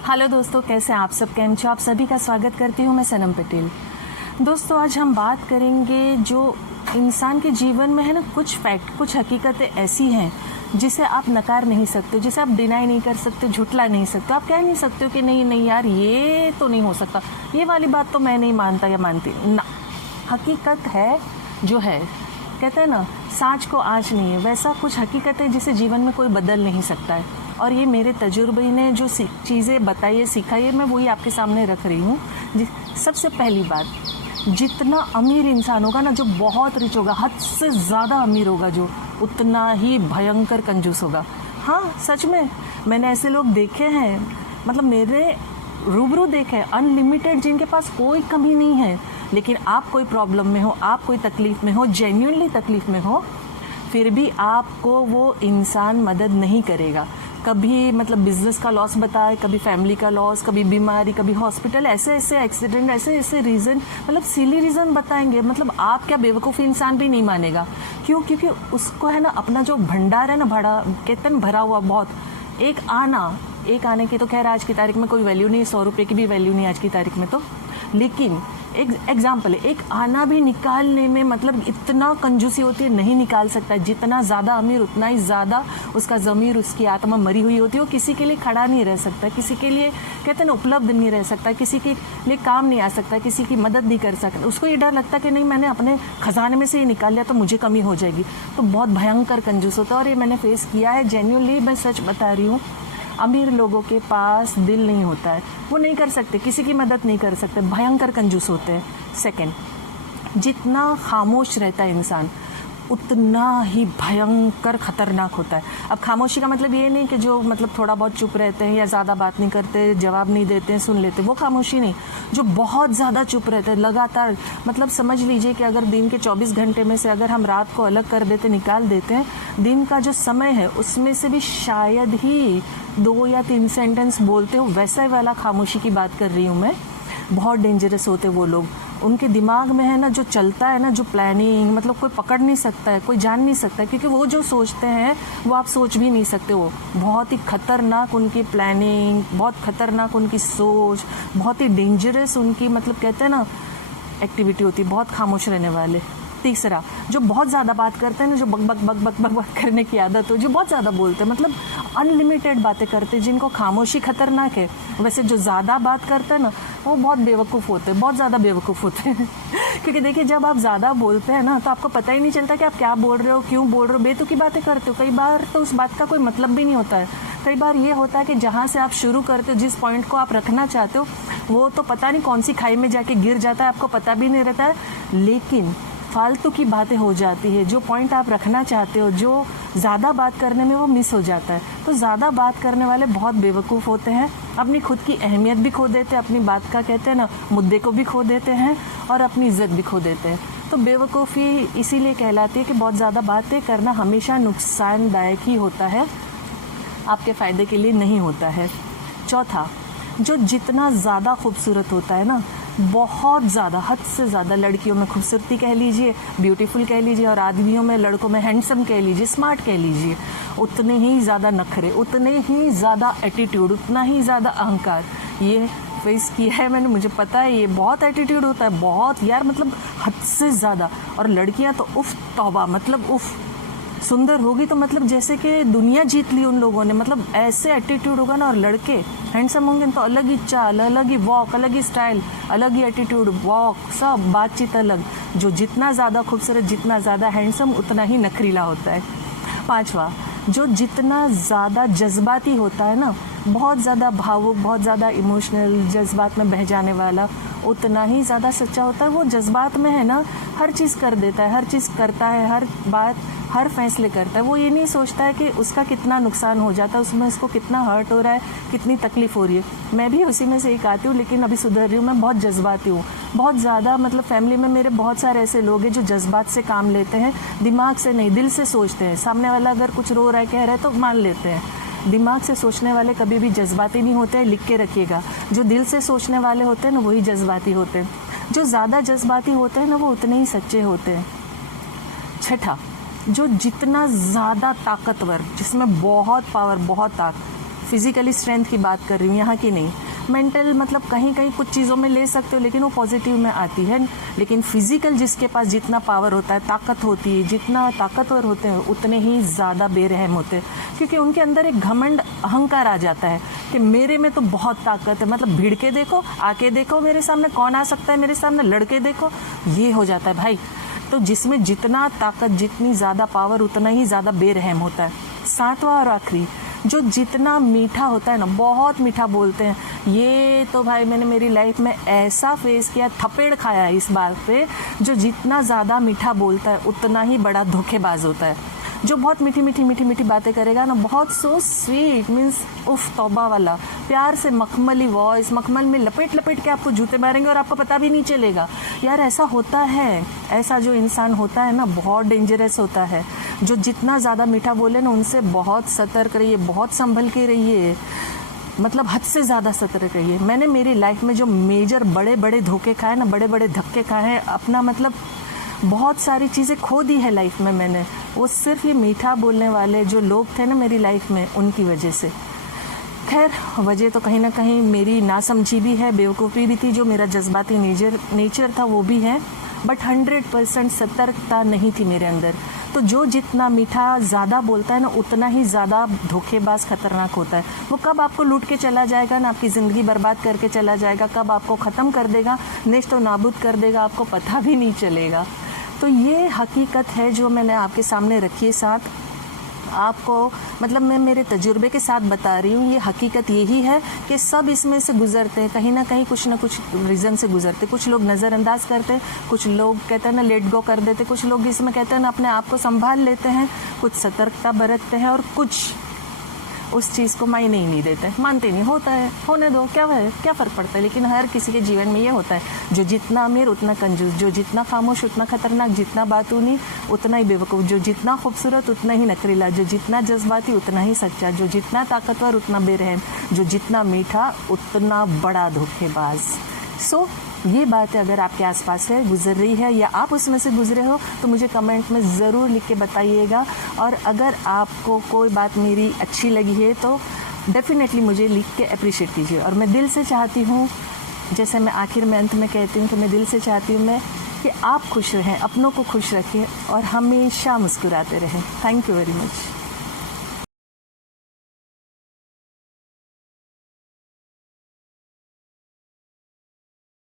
Hello दोस्तों, कैसे आप सब? केम छो? आप सभी का स्वागत करती हूँ मैं, सनम पटेल। दोस्तों, आज हम बात करेंगे जो इंसान के जीवन में है ना, कुछ फैक्ट, कुछ हकीकतें ऐसी हैं जिसे आप नकार नहीं सकते, जिसे आप डिनाई नहीं कर सकते, झुटला नहीं सकते। आप कह नहीं सकते हो कि नहीं नहीं यार, ये तो नहीं हो सकता, ये वाली बात तो मैं नहीं मानता या मानती ना। हकीकत है जो है, कहते हैं ना, सांच को आँच नहीं है, वैसा कुछ हकीकत है जिसे जीवन में कोई बदल नहीं सकता है। और ये मेरे तजुर्बे ने जो चीज़ें बताई है, सिखाई है, मैं वही आपके सामने रख रही हूँ। सबसे पहली बात, जितना अमीर इंसान होगा ना, जो बहुत रिच होगा, हद से ज़्यादा अमीर होगा जो, उतना ही भयंकर कंजूस होगा। हाँ, सच में मैंने ऐसे लोग देखे हैं, मतलब मेरे रूबरू देखे हैं, अनलिमिटेड, जिनके पास कोई कमी नहीं है। लेकिन आप कोई प्रॉब्लम में हो, आप कोई तकलीफ़ में हो, जेन्युइनली तकलीफ़ में हो, फिर भी आपको वो इंसान मदद नहीं करेगा। कभी मतलब बिजनेस का लॉस बताए, कभी फैमिली का लॉस, कभी बीमारी, कभी हॉस्पिटल, ऐसे ऐसे एक्सीडेंट, ऐसे ऐसे रीज़न, मतलब सिली रीज़न बताएंगे। मतलब आप क्या, बेवकूफ़ इंसान भी नहीं मानेगा। क्यों? क्योंकि उसको है ना, अपना जो भंडार है ना, कहते हैं भरा हुआ बहुत। एक आने की तो खैर आज की तारीख में कोई वैल्यू नहीं, 100 रुपये की भी वैल्यू नहीं आज की तारीख में तो। लेकिन एक एग्जाम्पल है, एक आना भी निकालने में मतलब इतना कंजूसी होती है, नहीं निकाल सकता। जितना ज़्यादा अमीर उतना ही ज़्यादा उसका ज़मीर, उसकी आत्मा मरी हुई होती है। वो किसी के लिए खड़ा नहीं रह सकता, किसी के लिए कहते हैं ना उपलब्ध नहीं रह सकता, किसी के लिए काम नहीं आ सकता, किसी की मदद नहीं कर सकता। उसको ये डर लगता कि नहीं, मैंने अपने खजाने में से ये निकाल लिया तो मुझे कमी हो जाएगी। तो बहुत भयंकर कंजूस होता है, और ये मैंने फेस किया है। जेन्युइनली मैं सच बता रही हूँ, अमीर लोगों के पास दिल नहीं होता है, वो नहीं कर सकते, किसी की मदद नहीं कर सकते, भयंकर कंजूस होते हैं। सेकंड, जितना खामोश रहता है इंसान उतना ही भयंकर खतरनाक होता है। अब खामोशी का मतलब ये नहीं कि जो मतलब थोड़ा बहुत चुप रहते हैं या ज़्यादा बात नहीं करते, जवाब नहीं देते हैं, सुन लेते, वो खामोशी नहीं। जो बहुत ज़्यादा चुप रहते हैं लगातार, मतलब समझ लीजिए कि अगर दिन के 24 घंटे में से अगर हम रात को अलग कर देते, निकाल देते हैं, दिन का जो समय है उसमें से भी शायद ही 2 या 3 सेंटेंस बोलते हो, वैसा वाला खामोशी की बात कर रही हूँ मैं। बहुत डेंजरस होते वो लोग। उनके दिमाग में है ना, जो चलता है ना, जो प्लानिंग, मतलब कोई पकड़ नहीं सकता है, कोई जान नहीं सकता है, क्योंकि वो जो सोचते हैं वो आप सोच भी नहीं सकते। वो बहुत ही खतरनाक उनकी प्लानिंग, बहुत खतरनाक उनकी सोच, बहुत ही डेंजरस उनकी मतलब कहते हैं ना एक्टिविटी होती है। बहुत खामोश रहने वाले। तीसरा, जो बहुत ज़्यादा बात करते हैं ना, जो बक बक बक बक बक बक करने की आदत हो, जो बहुत ज़्यादा बोलते हैं, मतलब अनलिमिटेड बातें करते हैं, जिनको खामोशी खतरनाक है। वैसे जो ज़्यादा बात करते हैं ना, वो बहुत बेवकूफ़ होते हैं, बहुत ज़्यादा बेवकूफ़ होते हैं। क्योंकि देखिए, जब आप ज़्यादा बोलते हैं ना, तो आपको पता ही नहीं चलता कि आप क्या बोल रहे हो, क्यों बोल रहे हो, बेतुकी बातें करते हो। कई बार तो उस बात का कोई मतलब भी नहीं होता है। कई बार ये होता है कि जहाँ से आप शुरू करते हो, जिस पॉइंट को आप रखना चाहते हो, वो तो पता नहीं कौन सी खाई में जाके गिर जाता है, आपको पता भी नहीं रहता है। लेकिन फालतू की बातें हो जाती है, जो पॉइंट आप रखना चाहते हो, जो ज़्यादा बात करने में वो मिस हो जाता है। तो ज़्यादा बात करने वाले बहुत बेवकूफ़ होते हैं, अपनी खुद की अहमियत भी खो देते हैं, अपनी बात का कहते हैं ना मुद्दे को भी खो देते हैं, और अपनी इज्जत भी खो देते हैं। तो बेवकूफ़ी इसीलिए कहलाती है कि बहुत ज़्यादा बातें करना हमेशा नुकसानदायक ही होता है, आपके फ़ायदे के लिए नहीं होता है। चौथा, जो जितना ज़्यादा खूबसूरत होता है ना, बहुत ज़्यादा, हद से ज़्यादा, लड़कियों में खूबसूरती कह लीजिए, ब्यूटीफुल कह लीजिए, और आदमियों में, लड़कों में हैंडसम कह लीजिए, स्मार्ट कह लीजिए, उतने ही ज़्यादा नखरे, उतने ही ज़्यादा एटीट्यूड, उतना ही ज़्यादा अहंकार। ये फेस किया है मैंने, मुझे पता है ये बहुत एटीट्यूड होता है, बहुत यार, मतलब हद से ज़्यादा। और लड़कियाँ तो उफ तौबा, मतलब उफ, सुंदर होगी तो मतलब जैसे कि दुनिया जीत ली उन लोगों ने, मतलब ऐसे एटीट्यूड होगा ना। और लड़के हैंडसम होंगे तो अलग ही चाल, अलग ही वॉक, अलग ही स्टाइल, अलग ही एटीट्यूड, वॉक, सब बातचीत अलग। जो जितना ज़्यादा खूबसूरत, जितना ज़्यादा हैंडसम, उतना ही नखरीला होता है। पांचवा, जो जितना ज़्यादा जज्बाती होता है ना, बहुत ज़्यादा भावुक, बहुत ज़्यादा इमोशनल, जज्बात में बह जाने वाला, उतना ही ज़्यादा सच्चा होता है। वो जज्बात में है ना, हर चीज़ कर देता है, हर चीज़ करता है, हर बात, हर फैसले करता है। वो ये नहीं सोचता है कि उसका कितना नुकसान हो जाता है, उसमें उसको कितना हर्ट हो रहा है, कितनी तकलीफ़ हो रही है। मैं भी उसी में से एक आती हूँ, लेकिन अभी सुधर रही हूँ। मैं बहुत जज्बाती हूँ, बहुत ज़्यादा, मतलब फैमिली में मेरे बहुत सारे ऐसे लोग हैं जो जज्बात से काम लेते हैं, दिमाग से नहीं, दिल से सोचते हैं। सामने वाला अगर कुछ रो रहा है, कह रहा है, तो मान लेते हैं। दिमाग से सोचने वाले कभी भी जज्बाती नहीं होते हैं, लिख के रखिएगा। जो दिल से सोचने वाले होते हैं ना, वही जज्बाती होते हैं। जो ज़्यादा जज्बाती होते हैं ना, वो उतने ही सच्चे होते हैं। छठा, जो जितना ज़्यादा ताकतवर, जिसमें बहुत पावर, बहुत ताकत, फिजिकली स्ट्रेंथ की बात कर रही हूँ, यहाँ की नहीं। मेंटल मतलब कहीं कहीं कुछ चीज़ों में ले सकते हो, लेकिन वो पॉजिटिव में आती है। लेकिन फिजिकल जिसके पास जितना पावर होता है, ताकत होती है, जितना ताकतवर होते हैं उतने ही ज़्यादा बेरहम होते हैं, क्योंकि उनके अंदर एक घमंड अहंकार आ जाता है कि मेरे में तो बहुत ताकत है, मतलब भीड़ के देखो, आके देखो मेरे सामने, कौन आ सकता है मेरे सामने, लड़के देखो, ये हो जाता है भाई। तो जिसमें जितना ताकत, जितनी ज़्यादा पावर, उतना ही ज़्यादा बेरहम होता है। सातवां और आखिरी, जो जितना मीठा होता है ना, बहुत मीठा बोलते हैं, ये तो भाई मैंने मेरी लाइफ में ऐसा फेस किया, थपेड़ खाया है इस बात पे। जो जितना ज़्यादा मीठा बोलता है उतना ही बड़ा धोखेबाज होता है। जो बहुत मीठी मीठी मीठी मीठी बातें करेगा ना, बहुत सो स्वीट, मीन्स उफ तौबा वाला, प्यार से मखमली वॉइस, मखमल में लपेट लपेट के आपको जूते मारेंगे और आपको पता भी नहीं चलेगा। यार ऐसा होता है, ऐसा जो इंसान होता है ना बहुत डेंजरस होता है। जो जितना ज़्यादा मीठा बोले ना, उनसे बहुत सतर्क रहिए, बहुत संभल के रहिए, मतलब हद से ज़्यादा सतर्क रहिए। मैंने मेरी लाइफ में जो मेजर बड़े बड़े धोखे खाए ना, बड़े बड़े धक्के खाए हैं, अपना मतलब बहुत सारी चीज़ें खो दी है लाइफ में मैंने, वो सिर्फ ये मीठा बोलने वाले जो लोग थे ना मेरी लाइफ में, उनकी वजह से। खैर, वजह तो कहीं ना कहीं मेरी नासमझी भी है, बेवकूफ़ी भी थी, जो मेरा जज्बाती नेचर था वो भी है, बट 100% सतर्कता नहीं थी मेरे अंदर। तो जो जितना मीठा ज़्यादा बोलता है ना, उतना ही ज़्यादा धोखेबाज खतरनाक होता है। वो कब आपको लूट के चला जाएगा ना, आपकी ज़िंदगी बर्बाद करके चला जाएगा, कब आपको ख़त्म कर देगा, नेस्त और नाबूद कर देगा, आपको पता भी नहीं चलेगा। तो ये हकीकत है जो मैंने आपके सामने रखी है। साथ आपको मतलब मैं मेरे तजुर्बे के साथ बता रही हूँ, ये हकीकत यही है कि सब इसमें से गुजरते हैं, कहीं ना कुछ रीज़न से गुजरते। कुछ लोग नज़रअंदाज करते हैं, कुछ लोग कहते हैं ना लेट गो कर देते, कुछ लोग इसमें कहते हैं ना अपने आप को संभाल लेते हैं, कुछ सतर्कता बरतते हैं और कुछ उस चीज़ को मायने ही नहीं देते, मानते नहीं। होता है, होने दो, क्या है, क्या फ़र्क पड़ता है। लेकिन हर किसी के जीवन में ये होता है, जो जितना अमीर उतना कंजूस, जो जितना खामोश उतना खतरनाक, जितना बातूनी उतना ही बेवकूफ़, जो जितना खूबसूरत उतना ही नकरीला, जो जितना जज्बाती उतना ही सच्चा, जो जितना ताकतवर उतना बेरहम, जो जितना मीठा उतना बड़ा धोखेबाज। सो ये बात अगर आपके आसपास है, गुजर रही है, या आप उसमें से गुजरे हो, तो मुझे कमेंट में ज़रूर लिख के बताइएगा। और अगर आपको कोई बात मेरी अच्छी लगी है तो डेफिनेटली मुझे लिख के अप्रिशिएट कीजिए। और मैं दिल से चाहती हूँ, जैसे मैं आखिर में अंत में कहती हूँ कि मैं दिल से चाहती हूँ मैं कि आप खुश रहें, अपनों को खुश रखें और हमेशा मुस्कुराते रहें। Thank you very much.